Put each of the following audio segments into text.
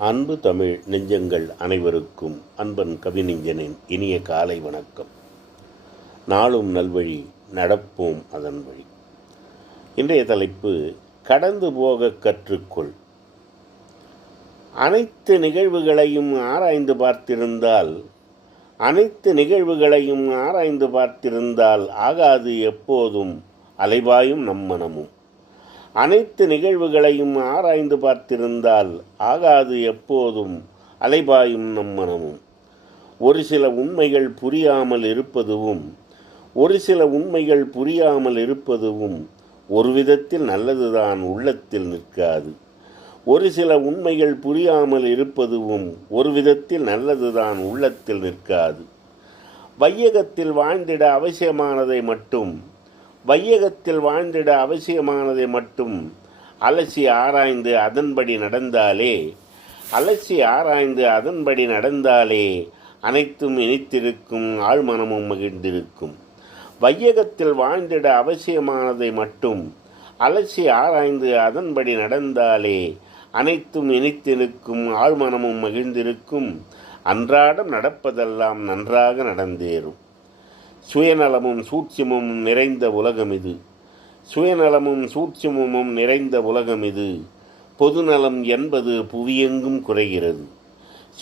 அன்பு தமிழ் நெஞ்சங்கள் அனைவருக்கும் அன்பன் கவிநெஞ்சனின் இனிய காலை வணக்கம். நாளும் நல்வழி நடப்போம் அதன் வழி. இன்றைய தலைப்பு கடந்து போக கற்றுக்கொள். அனைத்து நிகழ்வுகளையும் ஆராய்ந்து பார்த்திருந்தால் அனைத்து நிகழ்வுகளையும் ஆராய்ந்து பார்த்திருந்தால் ஆகாது எப்போதும் அலைபாயும் நம் மனமும். அனைத்து நிகழ்வுகளையும் ஆராய்ந்து பார்த்திருந்தால் ஆகாது எப்போதும் அலைபாயும் நம் மனமும். ஒரு சில உண்மைகள் புரியாமல் இருப்பதுவும் ஒரு சில உண்மைகள் புரியாமல் இருப்பதுவும் ஒரு விதத்தில் நல்லதுதான் உள்ளத்தில் நிற்காது. ஒரு சில உண்மைகள் புரியாமல் இருப்பதுவும் ஒரு விதத்தில் நல்லதுதான் உள்ளத்தில் நிற்காது. வையகத்தில் வாழ்ந்திட அவசியமானதை மட்டும் வையகத்தில் வாழ்ந்திட அவசியமானதை மட்டும் அலசி ஆராய்ந்து அதன்படி நடந்தாலே அலசி ஆராய்ந்து அதன்படி நடந்தாலே அனைத்தும் இனித்திருக்கும் ஆழ்மனமும் மகிழ்ந்திருக்கும். வையகத்தில் வாழ்ந்திட அவசியமானதை மட்டும் அலசி ஆராய்ந்து அதன்படி நடந்தாலே அனைத்தும் இனித்திருக்கும் ஆழ்மனமும் மகிழ்ந்திருக்கும். அன்றாடம் நடப்பதெல்லாம் நன்றாக நடந்தேறும். சுயநலமும் சூட்சியமும் நிறைந்த உலகம் இது சுயநலமும் சூட்சியமும் நிறைந்த உலகம் இது பொதுநலம் என்பது புவியெங்கும் குறைகிறது.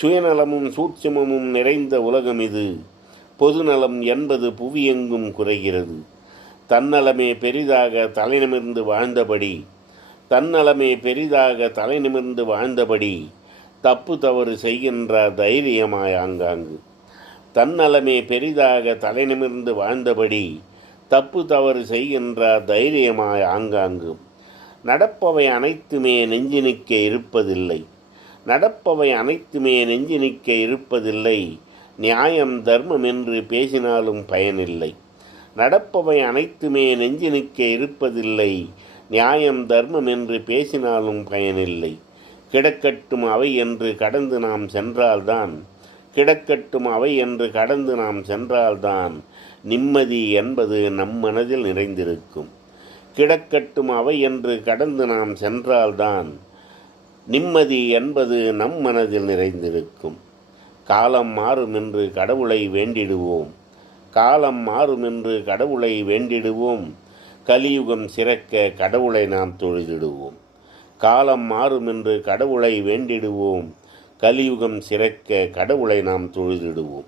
சுயநலமும் சூட்சியமும் நிறைந்த உலகம் இது பொதுநலம் என்பது புவியெங்கும் குறைகிறது. தன்னலமே பெரிதாக தலைநிமிர்ந்து வாழ்ந்தபடி தன்னலமே பெரிதாக தலைநிமிர்ந்து வாழ்ந்தபடி தப்பு தவறு செய்கின்ற தைரியமாய் ஆங்காங்கு. தன்னலமே பெரிதாக தலைநிமிர்ந்து வாழ்ந்தபடி தப்பு தவறு செய்கின்றார் தைரியமாய் ஆங்காங்கு. நடப்பவை அனைத்துமே நெஞ்சினிக்க நிற்க இருப்பதில்லை. நடப்பவை அனைத்துமே நெஞ்சினிக்க நிற்க இருப்பதில்லை. நியாயம் தர்மம் என்று பேசினாலும் பயனில்லை. நடப்பவை அனைத்துமே நெஞ்சினிக்க நிற்க இருப்பதில்லை. நியாயம் தர்மம் என்று பேசினாலும் பயனில்லை. கிடக்கட்டும் அவை என்று கடந்து நாம் சென்றால்தான் கிடக்கட்டும் அவை என்று கடந்து நாம் சென்றால்தான் நிம்மதி என்பது நம் மனதில் நிறைந்திருக்கும். கிடக்கட்டும் அவை என்று கடந்து நாம் சென்றால்தான் நிம்மதி என்பது நம் மனதில் நிறைந்திருக்கும். காலம் மாறும் என்று கடவுளை வேண்டிடுவோம். காலம் மாறும் என்று கடவுளை வேண்டிடுவோம். கலியுகம் சிறக்க கடவுளை நாம் தொழுதிடுவோம். காலம் மாறும் என்று கடவுளை வேண்டிடுவோம். கலியுகம் சிறக்க கடவுளை நாம் தொழுதிடுவோம்.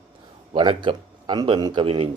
வணக்கம். அன்பன் கவிஞன்